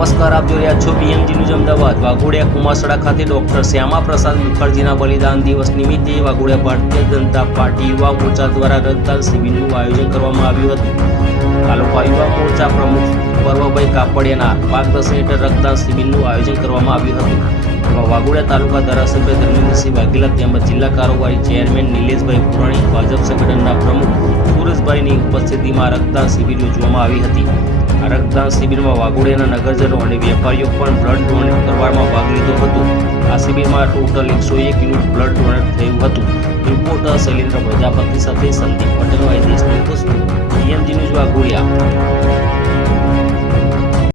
નમસ્કાર, આપ જોઈ રહ્યા છો બીએમજી ન્યૂઝ અમદાવાદ। વાઘોડિયા કુમાસડા ખાતે ડોક્ટર શ્યામા પ્રસાદ મુખર્જીના બલિદાન દિવસ નિમિત્તે વાઘોડિયા ભારતીય જનતા પાર્ટી યુવા મોરચા દ્વારા રક્તદાન શિબિરનું આયોજન કરવામાં આવ્યું હતું। તાલુકા યુવા મોરચા પ્રમુખ પર્વભાઈ કાપડિયાના માર્ગદર્શન હેઠળ રક્તદાન શિબિરનું આયોજન કરવામાં આવ્યું હતું। તેમાં વાઘોડિયા તાલુકા ધારાસભ્ય ધર્મેન્દ્રસિંહ વાઘેલા તેમજ જિલ્લા કારોબારી ચેરમેન નિલેશભાઈ પુરાણી, ભાજપ સંગઠનના પ્રમુખ સુરેશભાઈની ઉપસ્થિતિમાં રક્તદાન શિબિર યોજવામાં આવી હતી। આ રક્તદાન શિબિરમાં વાઘોડિયાના નગરજનો અને વેપારીઓ પણ બ્લડ ડોનેટ કરવામાં ભાગ લીધો હતો। આ શિબિરમાં ટોટલ 101 યુનિટ બ્લડ ડોનેટ થયું હતું। રિપોર્ટર શૈલેન્દ્ર પ્રજાપતિ સાથે સંદીપ પટેલ, દેશની બીએમજી ન્યૂઝ વાઘોડિયા।